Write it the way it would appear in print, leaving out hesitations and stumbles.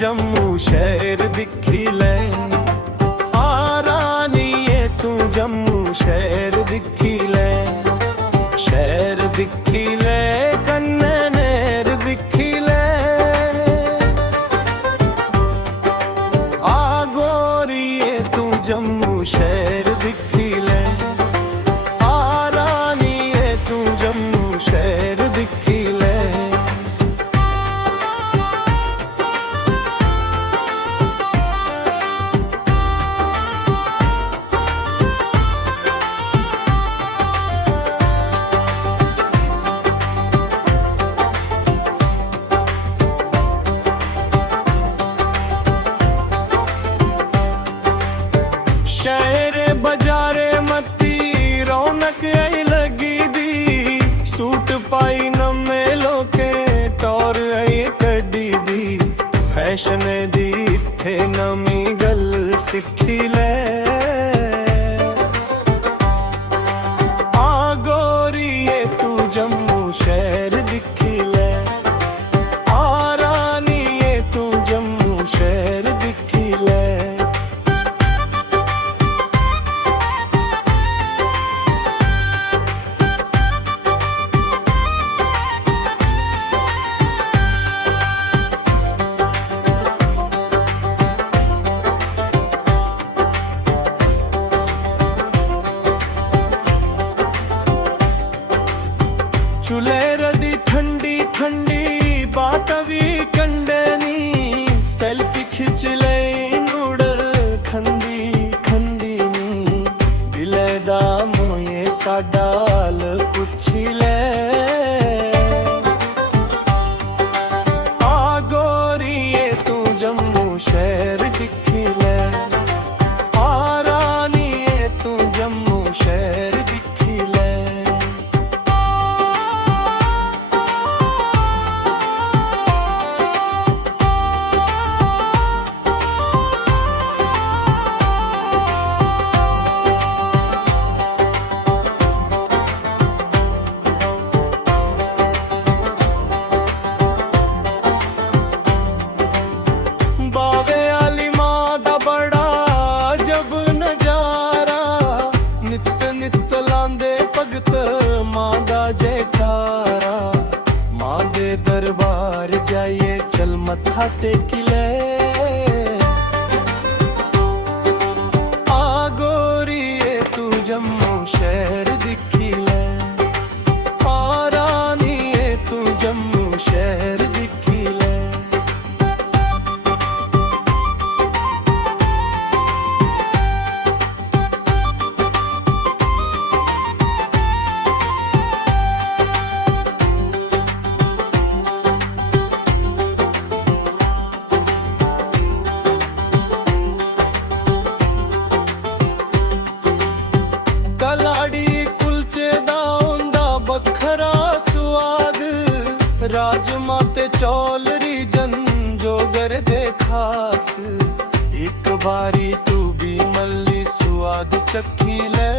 जम्मू शहर दिखी ले, आरानिए तू जम्मू शहर दिखी ले, शहर दिखी ले, कन्ने नहर दिखी ले, आ गोरिए तू जम्मू शहर दिखी ले, आरानिए तू जम्मू शहर दिखी ले। शहर बजारे मती रौनक आई लगी दी, सूट पाई नमे लोके टौर आई कड़ी दी, फैशन दी इत्थे नमी गल सिखी ले, आ गोरिए तू जम्मू शहर दिखी ले, आ रानिए तू जम्मू शहर दिखी ले। चुलेर दी ठंडी ठंडी बात भी कंडनी, सेल्फी खिंच ले नुड़ खंदी खंदी नी, दिले दा मोए साडाल पुछी ले, आ गोरिए तू जम्मू शहर दिखी ले, आ रानिए तू जम्मू शहर दिखी ले। बावे आली मां दा बड़ा जब नजारा, नित नित लांदे भगत मां दा जयकारा, मां दे दरबार जाइए चल मत्था टेकी ले, आ गोरिए तू जम्मू शहर दिखी ले, आ रानिए तू जम्मू शहर दिखी ले। कलाड़ी कुलचे दा होंदा बखरा स्वाद, राजमा ते चौल रीजन जोगर दे खास, एक बारी तू भी मल्ली स्वाद चखी ले,